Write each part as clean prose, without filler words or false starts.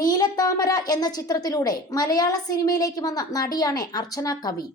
നീലത്താമര എന്ന ചിത്രത്തിലൂടെ മലയാള സിനിമയിലേക്ക് വന്ന നടിയാണ് അർച്ചന കവി.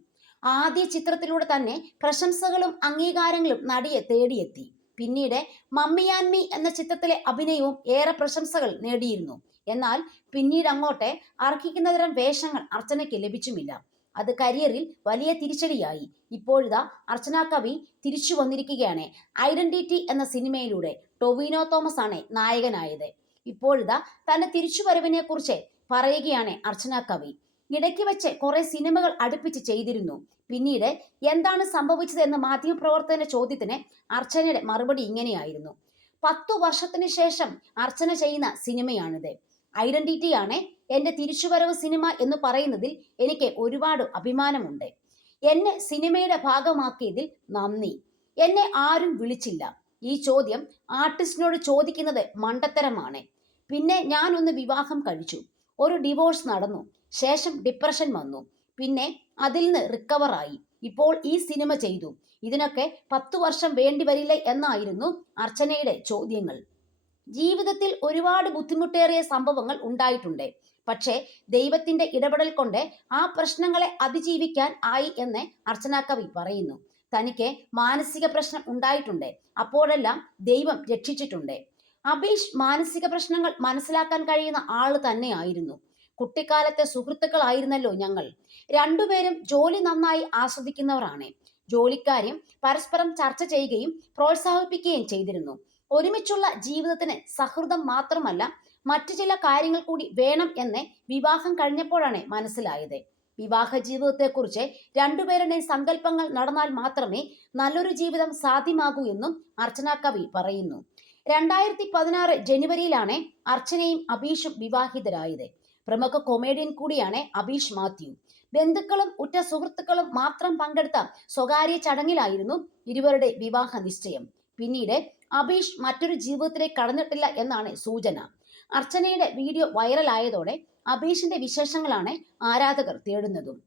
ആദ്യ ചിത്രത്തിലൂടെ തന്നെ പ്രശംസകളും അംഗീകാരങ്ങളും നടിയെ തേടിയെത്തി. പിന്നീട് മമ്മി ആൻഡ് മീ എന്ന ചിത്രത്തിലെ അഭിനയവും ഏറെ പ്രശംസകൾ നേടിയിരുന്നു. എന്നാൽ പിന്നീട് അങ്ങോട്ട് അർഹിക്കുന്ന തരം വേഷങ്ങൾ അർച്ചനയ്ക്ക് ലഭിച്ചുമില്ല. അത് കരിയറിൽ വലിയ തിരിച്ചടിയായി. ഇപ്പോഴിതാ അർച്ചന കവി തിരിച്ചു വന്നിരിക്കുകയാണ്. ഐഡന്റിറ്റി എന്ന സിനിമയിലൂടെ ടൊവിനോ തോമസ് ആണ് നായകനായത്. ഇപ്പോഴിതാ തന്റെ തിരിച്ചുവരവിനെ കുറിച്ച് പറയുകയാണ് അർച്ചന കവി. ഇടയ്ക്ക് വെച്ച് കുറെ സിനിമകൾ അടുപ്പിച്ച് ചെയ്തിരുന്നു. പിന്നീട് എന്താണ് സംഭവിച്ചത് എന്ന മാധ്യമപ്രവർത്തകന്റെ ചോദ്യത്തിന് അർച്ചനയുടെ മറുപടി ഇങ്ങനെയായിരുന്നു: 10 വർഷത്തിന് ശേഷം അർച്ചന ചെയ്യുന്ന സിനിമയാണിത്. ഐഡന്റിറ്റിയാണ് എന്റെ തിരിച്ചുവരവ് സിനിമ എന്ന് പറയുന്നതിൽ എനിക്ക് ഒരുപാട് അഭിമാനമുണ്ട്. എന്നെ സിനിമയുടെ ഭാഗമാക്കിയതിൽ നന്ദി. എന്നെ ആരും വിളിച്ചില്ല. ഈ ചോദ്യം ആർട്ടിസ്റ്റിനോട് ചോദിക്കുന്നത് മണ്ടത്തരമാണ്. പിന്നെ ഞാൻ ഒന്ന് വിവാഹം കഴിച്ചു, ഒരു ഡിവോഴ്സ് നടന്നു, ശേഷം ഡിപ്രഷൻ വന്നു, പിന്നെ അതിൽ നിന്ന് റിക്കവറായി, ഇപ്പോൾ ഈ സിനിമ ചെയ്തു. ഇതിനൊക്കെ 10 വർഷം വേണ്ടി വരില്ലേ എന്നായിരുന്നു അർച്ചനയുടെ ചോദ്യങ്ങൾ. ജീവിതത്തിൽ ഒരുപാട് ബുദ്ധിമുട്ടേറിയ സംഭവങ്ങൾ ഉണ്ടായിട്ടുണ്ട്. പക്ഷേ ദൈവത്തിന്റെ ഇടപെടൽ കൊണ്ട് ആ പ്രശ്നങ്ങളെ അതിജീവിക്കാൻ ആയി എന്ന് അർച്ചന കവി പറയുന്നു. തനിക്ക് മാനസിക പ്രശ്നം ഉണ്ടായിട്ടുണ്ട്, അപ്പോഴെല്ലാം ദൈവം രക്ഷിച്ചിട്ടുണ്ട്. അബീഷ് മാനസിക പ്രശ്നങ്ങൾ മനസ്സിലാക്കാൻ കഴിയുന്ന ആള് തന്നെയായിരുന്നു. കുട്ടിക്കാലത്തെ സുഹൃത്തുക്കളായിരുന്നല്ലോ ഞങ്ങൾ. രണ്ടുപേരും ജോലി നന്നായി ആസ്വദിക്കുന്നവരാണ്. ജോലിക്കാര്യം പരസ്പരം ചർച്ച ചെയ്യുകയും പ്രോത്സാഹിപ്പിക്കുകയും ചെയ്തിരുന്നു. ഒരുമിച്ചുള്ള ജീവിതത്തിന് സൗഹൃദം മാത്രമല്ല, മറ്റു ചില കാര്യങ്ങൾ കൂടി വേണം എന്ന് വിവാഹം കഴിഞ്ഞപ്പോഴാണ് മനസ്സിലായത്. വിവാഹ ജീവിതത്തെക്കുറിച്ച് രണ്ടുപേരുടെയും സങ്കല്പങ്ങൾ നടന്നാൽ മാത്രമേ നല്ലൊരു ജീവിതം സാധ്യമാകൂ എന്നും അർച്ചന കവി പറയുന്നു. 2016 ജനുവരിയിലാണ് അർച്ചനയും അബീഷും വിവാഹിതരായത്. പ്രമുഖ കൊമേഡിയൻ കൂടിയാണ് അബീഷ് മാത്യു. ബന്ധുക്കളും ഉറ്റ സുഹൃത്തുക്കളും മാത്രം പങ്കെടുത്ത സ്വകാര്യ ചടങ്ങിലായിരുന്നു ഇരുവരുടെ വിവാഹ നിശ്ചയം. പിന്നീട് അബീഷ് മറ്റൊരു ജീവിതത്തിലേക്ക് കടന്നിട്ടില്ല എന്നാണ് സൂചന. അർച്ചനയുടെ വീഡിയോ വൈറലായതോടെ അബീഷിന്റെ വിശേഷങ്ങളാണ് ആരാധകർ തേടുന്നതും.